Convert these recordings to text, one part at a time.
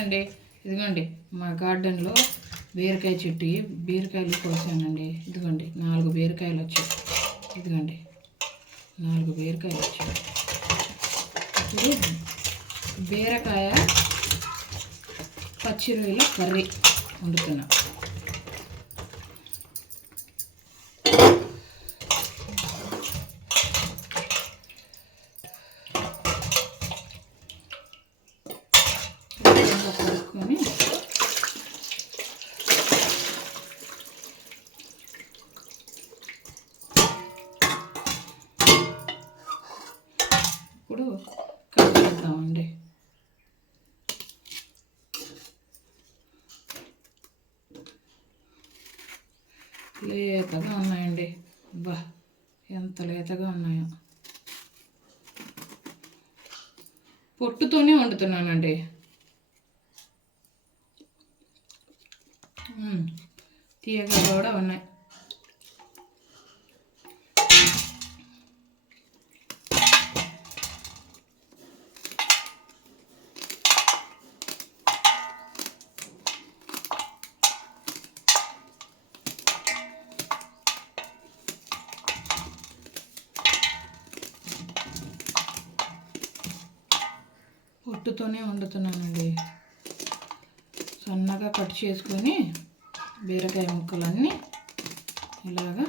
ఉన్నాయండి ఇదిగోండి. మా గార్డెన్లో బీరకాయ చెట్టు బీరకాయలు కోసానండి. ఇదిగోండి నాలుగు బీరకాయలు వచ్చాయి. ఇదిగోండి నాలుగు బీరకాయలు వచ్చాయి. ఇప్పుడు బీరకాయ పచ్చి కర్రీ వండుతున్నాం. ఇలా కలుపుకొని ఇప్పుడు కలిపేద్దామండి లేతగా ఉన్నాయండి. బా ఎంత లేతగా ఉన్నాయో. పొట్టుతోనే వండుతున్నానండి. తీయగా కూడా ఉన్నాయి. పొట్టుతోనే వండుతున్నానండి. సన్నగా కట్ చేసుకొని బీరకాయ ముక్కలన్నీ ఇలాగా.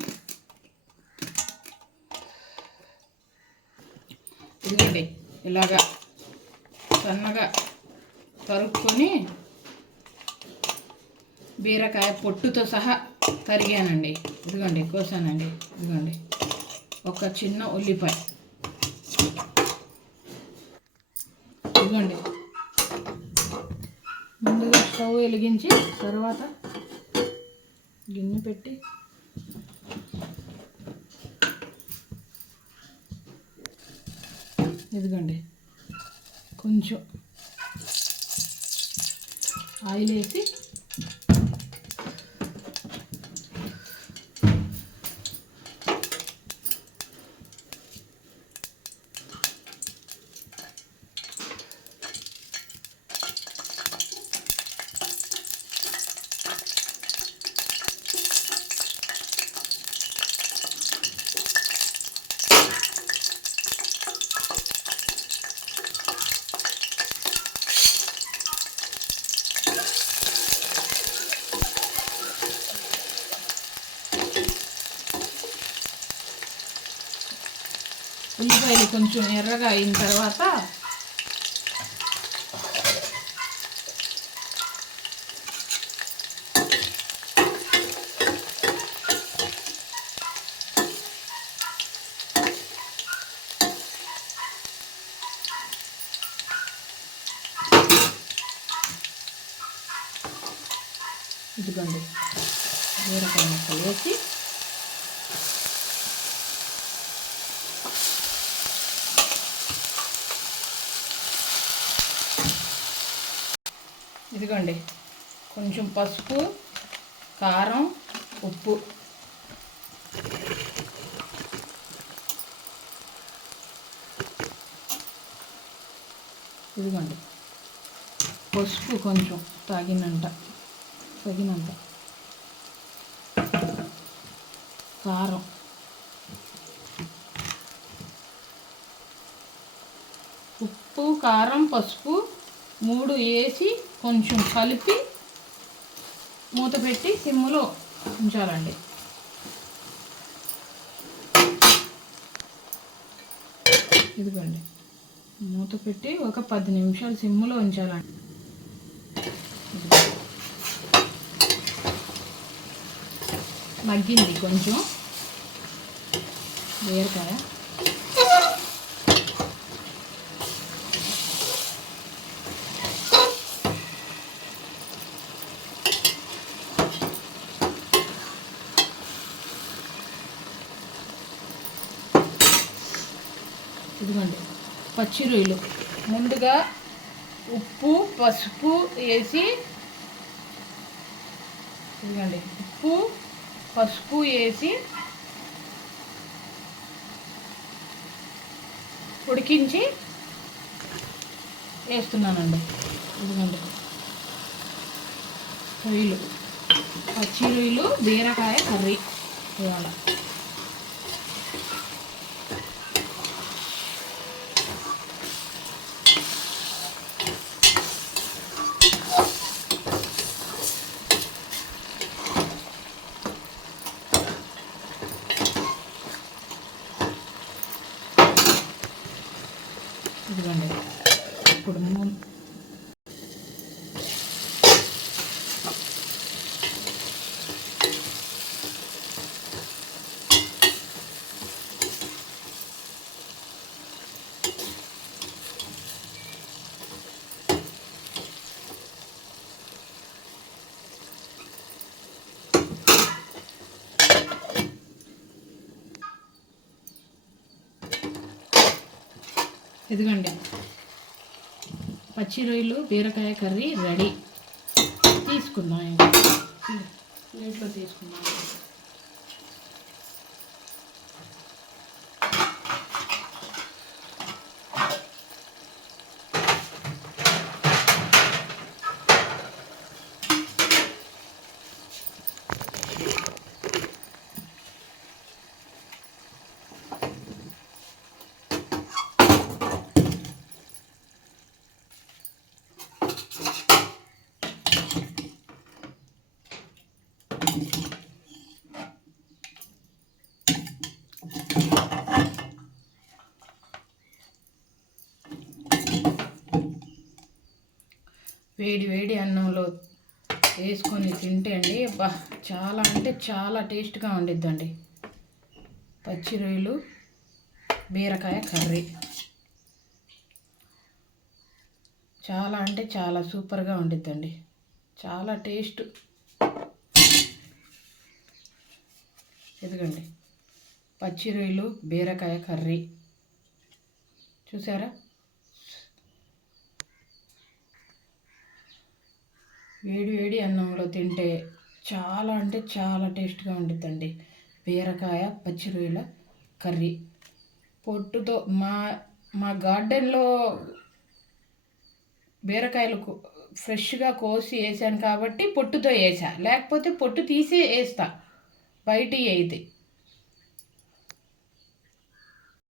ఇదిగోండి ఇలాగా సన్నగా తరుక్కొని బీరకాయ పొట్టుతో సహా తరిగానండి. ఇదిగోండి కోసానండి. ఇదిగోండి ఒక చిన్న ఉల్లిపాయ. ఇదిగోండి. ముందుగా స్టవ్ వెలిగించి తర్వాత గిన్నె పెట్టి ఇదిగోండి. కొంచెం ఆయిల్ వేసి ఉల్లిపాయలు కొంచెం ఎర్రగా అయిన తర్వాత ఇదిగోండి బీరకాయ ముక్కలు వేసి ఇదిగోండి. కొంచెం పసుపు కారం ఉప్పు. ఇదిగోండి. పసుపు కొంచెం తాగినంట తగినంత. కారం. ఉప్పు కారం పసుపు మూడు వేసి కొంచెం కలిపి మూత పెట్టి సిమ్ములో ఉంచాలండి. ఇదిగోండి. మూత పెట్టి ఒక పది నిమిషాలు సిమ్ములో ఉంచాలండి. మగ్గింది కొంచెం. బీరకాయ ఇదిగోండి పచ్చి రొయ్యలు. ముందుగా ఉప్పు పసుపు వేసి ఇదిగోండి ఉప్పు పసుపు వేసి ఉడికించి వేస్తున్నానండి. ఇదిగోండి రొయ్యలు పచ్చి రొయ్యలు బీరకాయ కర్రీ. ఇవాళ ఇదిగోండి ఇప్పుడు నూనె ఇదిగోండి. పచ్చి రొయ్యలు బీరకాయ కర్రీ రెడీ. తీసుకుందాం ఇంకా. ప్లేట్లో తీసుకుందాం. వేడి వేడి అన్నంలో వేసుకొని తింటే అండి బా చాలా అంటే చాలా టేస్ట్గా ఉండిద్దండి. పచ్చి రొయ్యలు బీరకాయ కర్రీ. చాలా అంటే చాలా సూపర్గా ఉండిద్దండి. చాలా టేస్ట్. ఎదుగండి పచ్చి రొయ్యలు బీరకాయ కర్రీ. చూసారా? వేడి వేడి అన్నంలో తింటే చాలా అంటే చాలా టేస్ట్గా ఉంటుందండి బీరకాయ పచ్చి రొయ్యల కర్రీ. పొట్టుతో మా మా గార్డెన్లో బీరకాయలు కో- ఫ్రెష్గా కోసి వేసాను కాబట్టి పొట్టుతో వేసా. లేకపోతే పొట్టు తీసి వేస్తా. బయట అయితే.